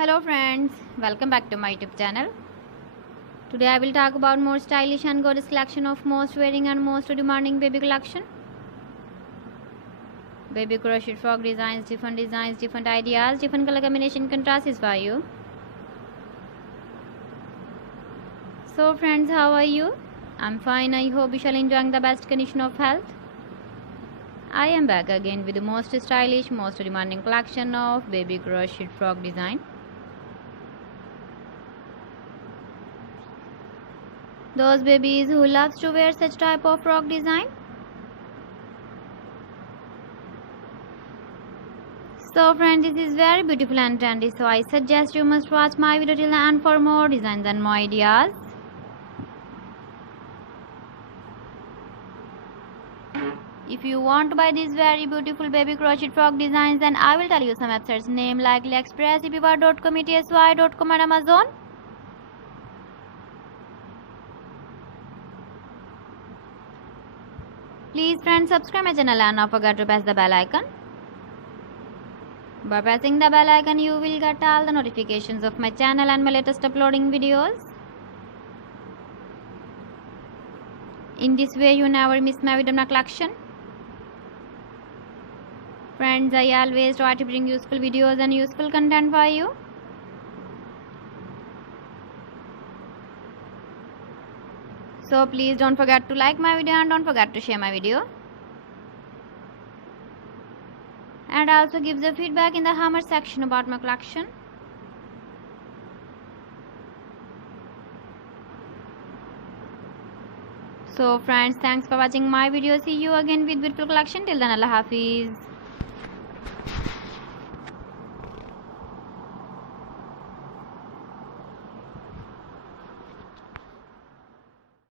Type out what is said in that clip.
Hello friends, welcome back to my YouTube channel. Today I will talk about more stylish and gorgeous collection of most wearing and most demanding baby collection. Baby crochet frock designs, different ideas, different color combination contrasts for you. So friends, how are you? I'm fine. I hope you shall enjoying the best condition of health. I am back again with the most stylish, most demanding collection of baby crochet frock design. Those babies who loves to wear such type of frock design. So friends, this is very beautiful and trendy, so I suggest you must watch my video till the end for more designs and more ideas. If you want to buy these very beautiful baby crochet frock designs, then I will tell you some websites name like AliExpress, eBay.com, ETSY.com and Amazon. Please friends, subscribe my channel and not forget to press the bell icon. By pressing the bell icon, you will get all the notifications of my channel and my latest uploading videos. In this way, you never miss my video collection. Friends, I always try to bring useful videos and useful content for you. So please don't forget to like my video and don't forget to share my video. And also give the feedback in the comment section about my collection. So friends, thanks for watching my video. See you again with beautiful collection. Till then, Allah Hafiz.